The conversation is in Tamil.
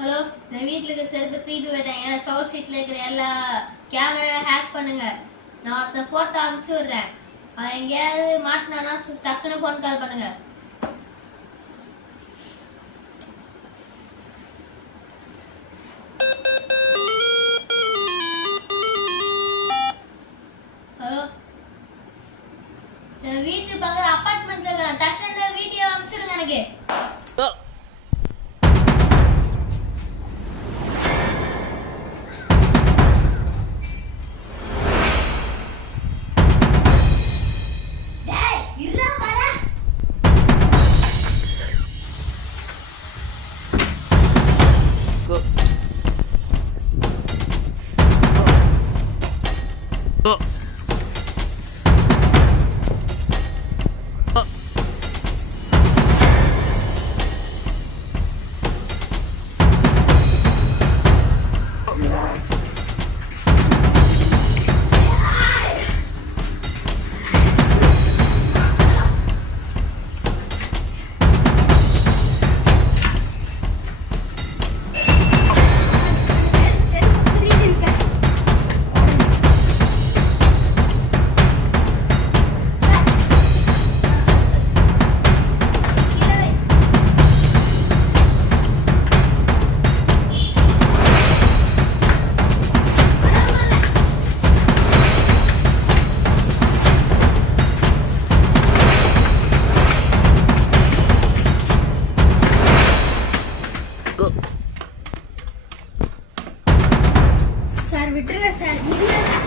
ஹலோ, நான் வீட்டில் இருக்க செருப்பு தூக்கிட்டு போயிட்டேங்க. சவுத் சீட்டில் இருக்கிற எல்லா கேமரா ஹேக் பண்ணுங்க. நான் ஒருத்தன் ஃபோட்டோ அனுப்பிச்சி விட்றேன். அவன் எங்கேயாவது மாட்டினானா டக்குன்னு ஃபோன் கால் பண்ணுங்க. ஹலோ, என் வீட்டு பக்கத்தில் அப்பார்ட்மெண்ட்டில் இருக்கிறேன். டக்குன்னு வீடியோ அனுப்பிச்சுடுங்க எனக்கு. சார் விட்டுருங்க சார்.